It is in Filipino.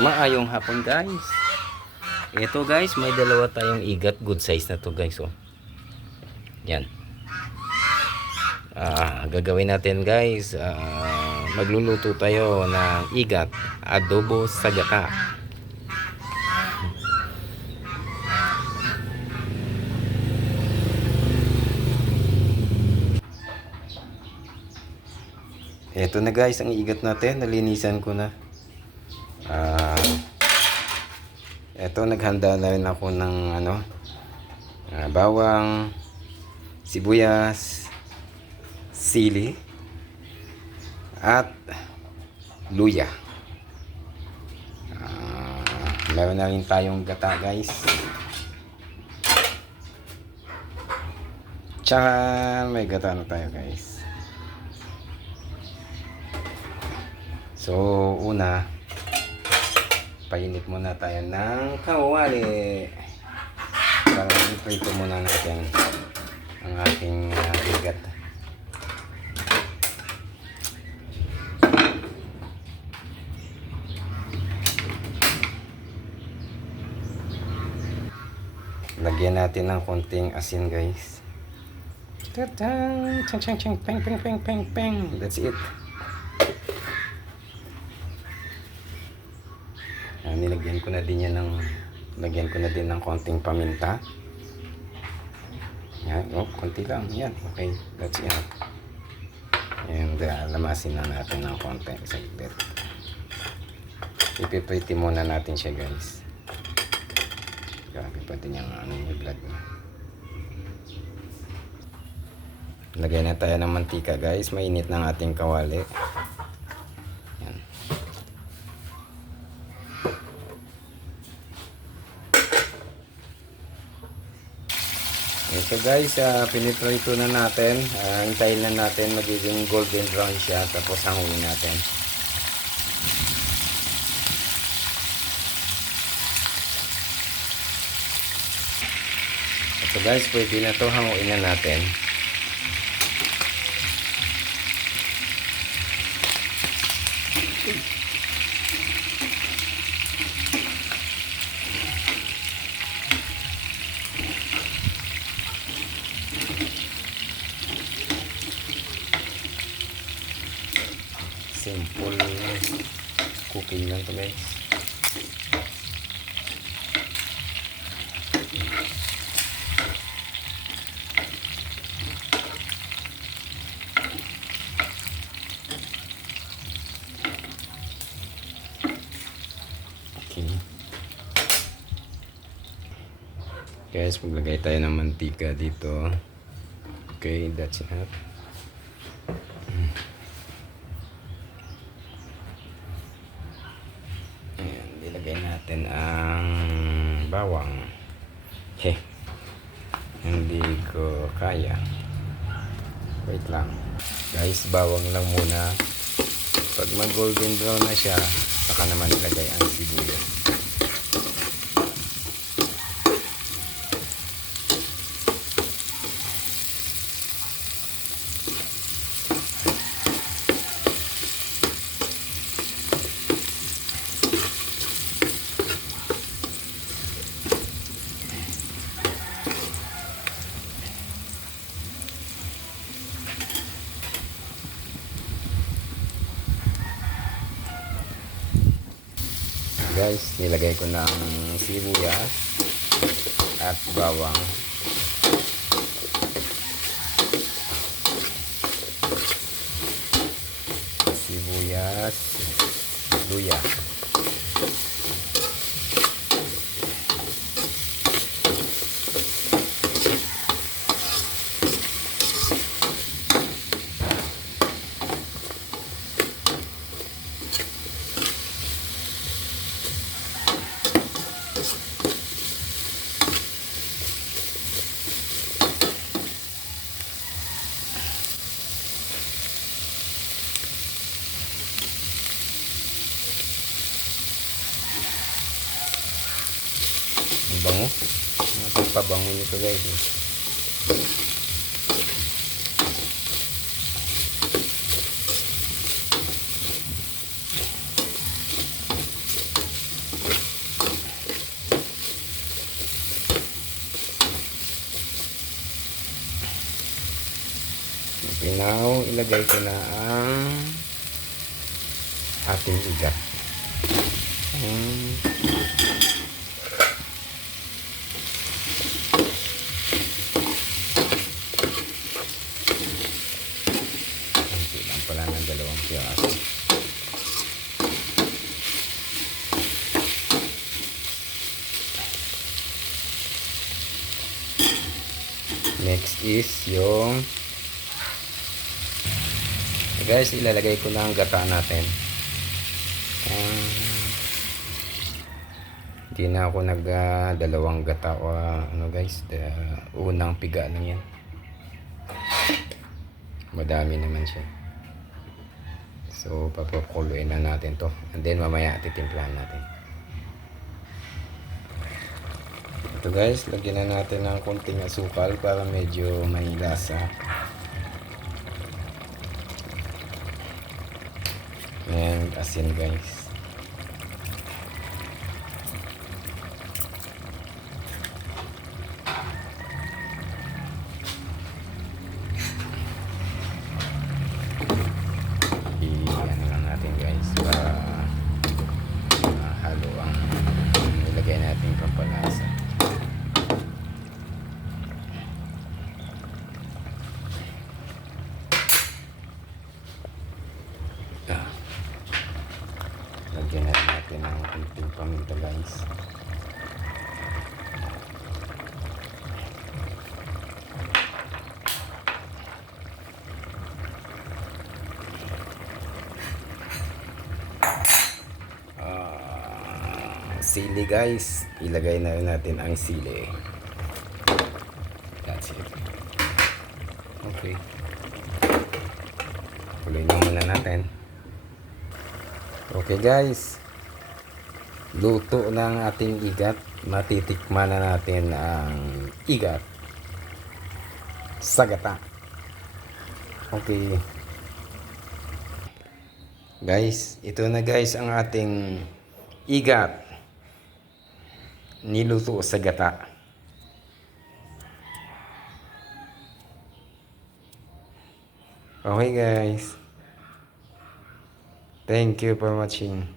Maayong hapon guys. Ito guys, may dalawa tayong igat. Good size na to guys. Oh. Yan. Gagawin natin guys. Magluluto tayo ng igat. Adobo sa gata. Ito na guys ang igat natin. Nalinisan ko na. Ito naghanda na rin ako ng bawang, sibuyas, sili at luya. Meron na rin tayong gata guys. Tsaka may gata na tayo guys. So una, painit muna tayo ng kawali para iprito muna natin ang ating igat. Lagyan natin ng konting asin guys. Tatang, chang chang chang, peng peng peng peng peng. That's it. Nilagyan ko na din yan lagyan ko na din ng konting paminta. Yan, konti lang. Yan, okay. That's it. And lamasin na natin ng konti. Saglit. Ipipriti muna natin siya guys. Grabe pa din yung vlog. Lagyan na tayo ng mantika guys. Mainit ng ating kawali. So guys, piniprito na natin. Hintayin na natin magiging golden brown siya. Tapos hanguin natin. So guys, pwede na to. Hanguin na natin. Simple cooking lang to guys. Okay. Guys, maglagay tayo ng mantika dito. Okay, that's it. Ilagay natin ang bawang. Hindi ko kaya. Wait lang. Guys, bawang lang muna. Pag mag golden brown na siya, saka naman ilagay ang sibuyas. Guys, nilagay ko ng sibuyas at bawang. Sibuyas, luya. Bango. Napagpabango nito guys. ilagay ko na ang ating igat. Kunti lang pala ng 2 piraso. Next is yung guys, ilalagay ko na ang gata natin. Hindi na ako nag dalawang gata o ano guys, unang piga lang yan. Madami naman siya. So papakuluin na natin to, and then mamaya titimplahan natin. Ito guys, lagyan na natin ng konting asukal para medyo may lasa. And asin guys. I-ano lang natin guys para halo ang ilagay natin pampalasa. Lagyan natin ng konting paminta guys. Sili guys, ilagay na rin natin ang sili. That's it. Okay, tuloy na muna natin. Okay guys, luto ng ating igat. Matitikman na natin ang igat sa gata. Okay guys, ito na guys ang ating igat niluto sa gata. Okay guys, thank you for watching.